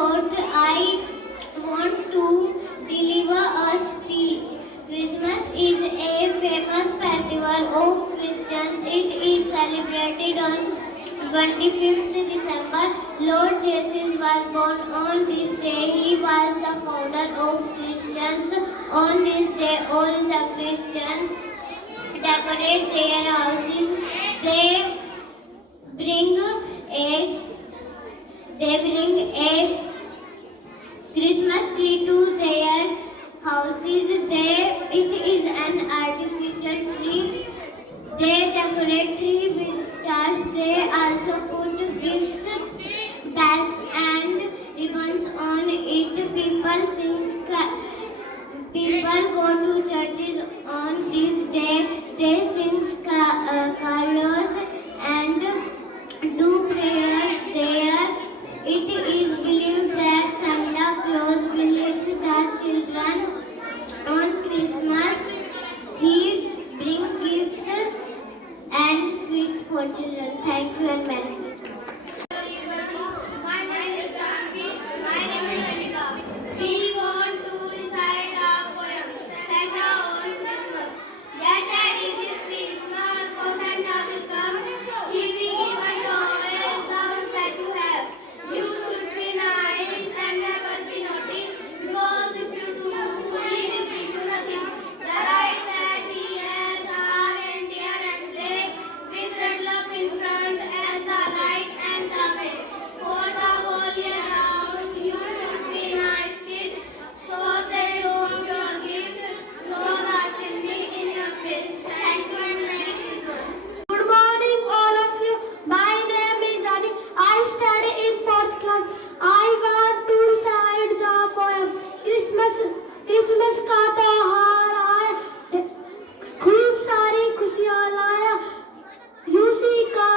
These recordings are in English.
quote, I want to deliver a speech. Christmas is a famous festival of Christians. It is celebrated on 25th December. Lord Jesus was born on this day. He was the founder of Christians. On this day, all the Christians decorate their houses. They bring a Christmas tree to their houses. It is an artificial tree. They decorate tree with stars. They also put gifts, bells, and ribbons on it. People go to churches on this day. They sing carols and do prayers there. It is believed that Santa Claus visits the children on Christmas. He brings gifts and sweets for children. Thank you and Merry Christmas. My name is Janvi. My name is Anika. We want to recite a poem, Santa on Christmas. Get ready this Christmas, for Santa will come. He will give a toys, the ones that you have. You should be nice and never be naughty, because if you do, he will give you nothing. The right that he has are reindeer and sleigh, with red love in front as the light and the way. For the whole year round, you should be nice kid, so they don't your gift, throw the chimney in your face. Thank you and Merry Christmas. Good morning, all of you. My name is Ani. I study in 4th class. I want to recite the poem Christmas का त्योहार आया, खूब सारी खुशियाँ लाया, UC का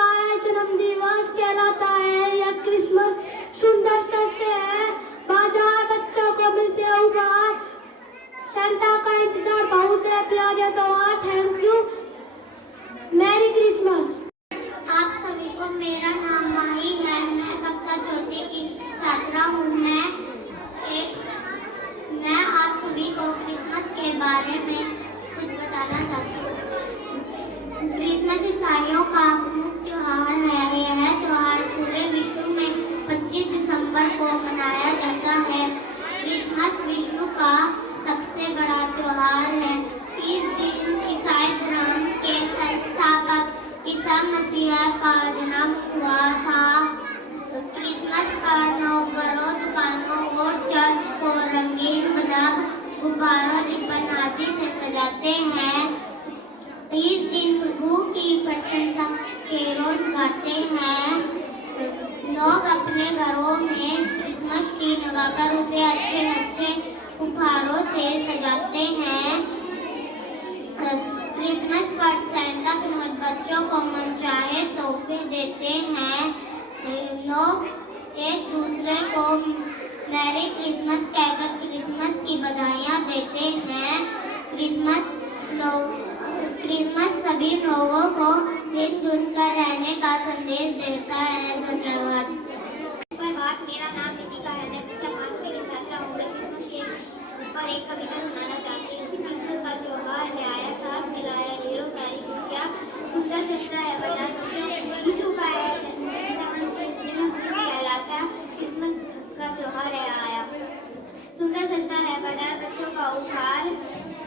जन्म दिवस कहलाता है यह क्रिसमस। सुंदर सस्ते हैं बाजार, बच्चों को मिलते हैं उपहार, सेंटा का इंतजार बहुत है, प्यारे त्योहार। Thank you, merry Christmas. आप सभी को मेरा नाम माही है। मैं कक्षा चौथी की छात्रा हूँ। मैं आप सभी को क्रिसमस के बारे में कुछ बताना चाहती हूँ। क्रिसमस ईसाइयों का मुख्य त्योहार है। यह त्योहार पूरे विश्व में 25 दिसंबर को मनाया जाता है। क्रिसमस विश्व का सबसे बड़ा त्योहार है। इस दिन ईसाई धर्म के संस्थापक ईसा मसीह का जन्म हुआ था। क्रिसमस पर घरों, दुकानों और चर्च को रंगीन बल्ब, गुब्बारों, रिबन आदि से सजाते हैं। इस दिन प्रभु की प्रशंसा के रोज गाते हैं। लोग अपने घरों में क्रिसमस ट्री लगाकर उसे अच्छे अच्छे उपहारों से सजाते हैं। क्रिसमस पर सेंटा क्लॉज बच्चों को मनचाहे तोहफे देते हैं। लोग एक दूसरे को मैरी क्रिसमस कहकर क्रिसमस की बधाइयाँ देते हैं। क्रिसमस सभी लोगों को मिलजुल कर रहने का संदेश देता है। धन्यवाद। मेरा नाम नितिका है। मैं कक्षा 5वीं की छात्रा हूँ। मैं क्रिसमस के ऊपर एक कविता सुनाना चाहती हूँ। क्रिसमस का त्योहार है आया, साथ मिलाया ढेरों सारी खुशियाँ, सुंदर सस्ता है बाजार यीशु का है कहलाता। क्रिसमस का त्योहार है आया, सुंदर सस्ता है बाजार, बच्चों का उपहार,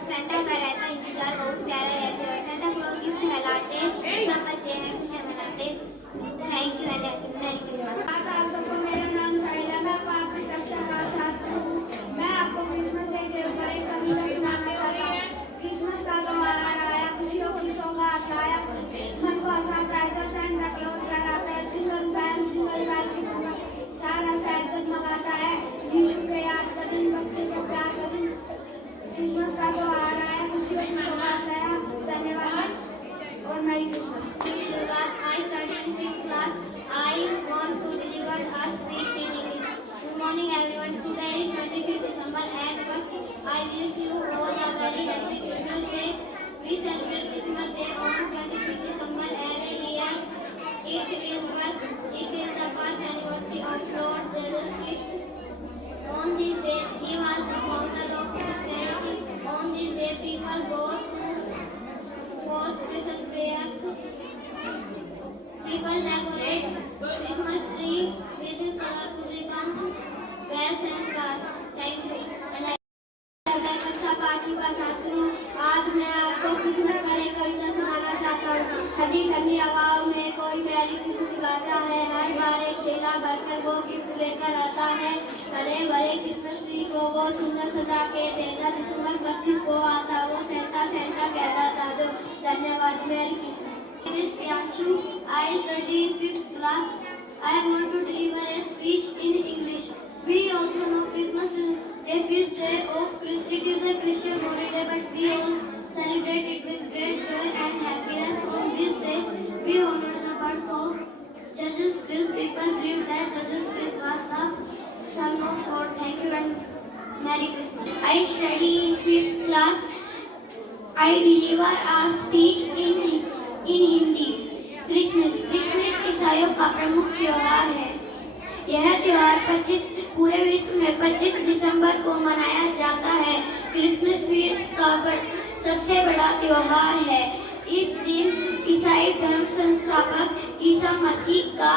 सेंटा का रहता इंतजार, बहुत प्यारा रहते हैं। सेंटा क्लॉज गिफ्ट फैलाते, सब बच्चे हैं खुशियाँ मनाते। Thank you and merry Christmas. आप सबको मेरा नाम साहिला, मैं 5वीं कक्षा का छात्र हूँ। मैं आपको क्रिसमस डे के ऊपर एक कविता सुनाना चाहता हूँ। क्रिसमस का त्योहार आया, खुशियों की सौगात लाया, मन को हंसाता है तो सेंटा क्लॉज कहलाता है। सिंगल बैल की धुन, सारा शहर जगमगाता है। यीशु के याद का दिन, बच्चे के प्यार का दिन। क्रिसमस का त्योहार आया, खुशियों की सौगात लाया। धन्यवाद और merry Christmas. I study in 5th class. I want to deliver a speech in English. Good morning everyone. Today is 25th December and first I wish you all a very happy Christmas day. We celebrate Christmas day on 25th December every year. It is the birth anniversary of Lord Jesus Christ. ऊंची आवाज में कोई merry Christmas गाता है। हर बार एक थैला भरकर वो गिफ्ट लेकर आता है। बड़े बड़े क्रिसमस ट्री को वो सुंदर सजा के देता। दिसंबर 25 को आता वो सेंटा सेंटा कहता था जो। धन्यवाद। Merry Christmas. It is Priyanshu. I study in 5th class. I want to deliver a speech in English. We also know Christmas is a feast day of Christ. It is a Christian holiday, but we all celebrate it with great joy and happiness. On this day, we honor the birth of Jesus Christ. People believe that Jesus Christ was the Son of God. Thank you and Merry Christmas. I study in 5th class. I deliver a speech in Hindi. Christmas ईसाइयों का प्रमुख त्योहार है। यह त्योहार पूरे विश्व में 25 दिसंबर को मनाया जाता है। क्रिसमस विश्व का सबसे बड़ा त्योहार है। इस दिन ईसाई धर्म संस्थापक ईसा मसीह का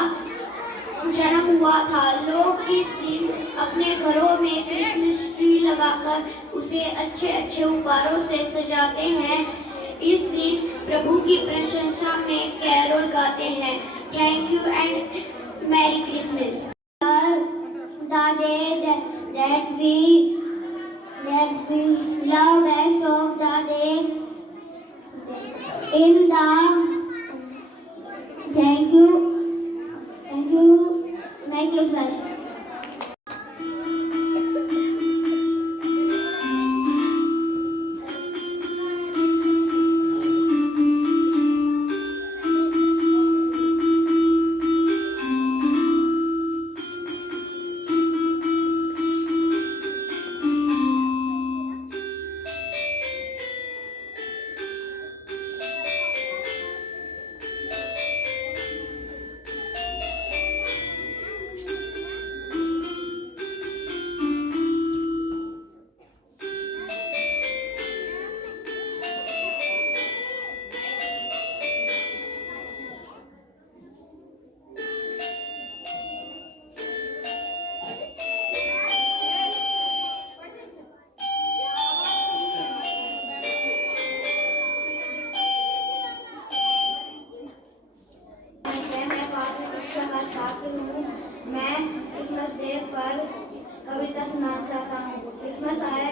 जन्म हुआ था। लोग इस दिन अपने घरों में क्रिसमस ट्री लगाकर उसे अच्छे अच्छे उपहारों से सजाते हैं। इस दिन प्रभु की प्रशंसा में कैरोल गाते हैं। Thank you and merry Christmas. The day that we love best of the day in the thank you Merry Christmas. मैं क्रिसमस डे पर कविता सुनाना चाहता हूँ। क्रिसमस आया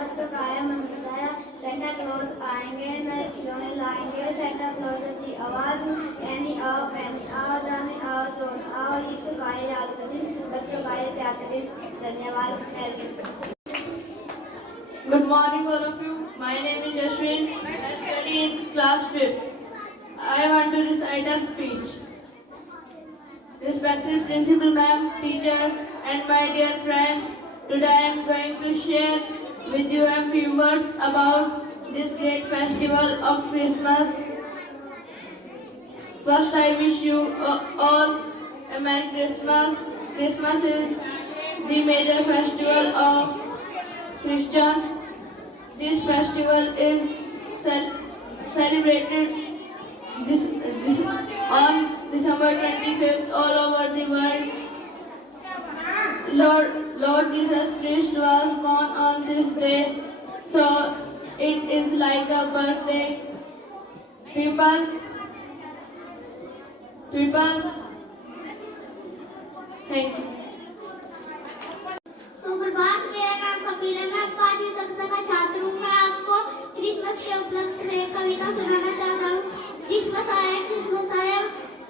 बच्चों का आया मन बचाया। सेंटा क्लॉज आएंगे नए खिलौने लाएंगे। सेंटा क्लॉज की आवाज पैनी आओ जाने आओ तो आओ यीशु का आए याद का दिन बच्चों का आए प्यार का दिन। धन्यवाद। Good morning all of you. My name is Ashwin. I study in class 5th. I want to recite a speech. Respected principal ma'am, teachers and my dear friends, today I am going to share with you a few words about this great festival of Christmas. First I wish you all a Merry Christmas. Christmas is the major festival of Christians. This festival is celebrated on December 25th all over the world. Lord Jesus Christ was born on this day, so it is like a birthday. People, thank you. सुप्रभात, मेरा नाम कपिल है। मैं 5वीं कक्षा का छात्र हूँ। मैं आपको क्रिसमस के उपलक्ष्य में कविता सुनाना चाहता हूँ। क्रिसमस आया,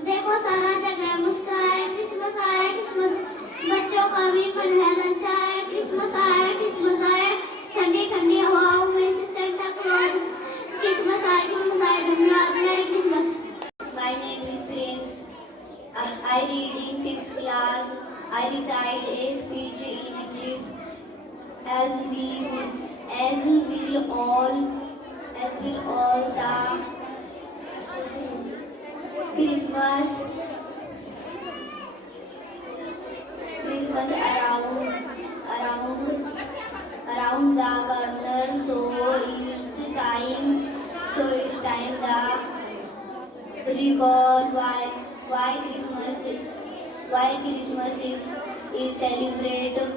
देखो सारा जगह मुस्कुराए। क्रिसमस आया, बच्चों का भी मन है ललचाए। क्रिसमस आया, ठंडी ठंडी हवाओं में से सेंटा क्लॉज। क्रिसमस आया। धन्यवाद। Merry Christmas. My name is Prince. I read in 5th class. I recite a speech in English. As will all the Christmas around the corner. So it's time the recall why Christmas is celebrated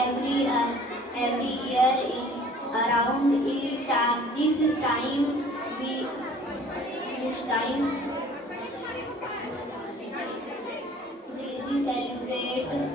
every year in around this time time we celebrate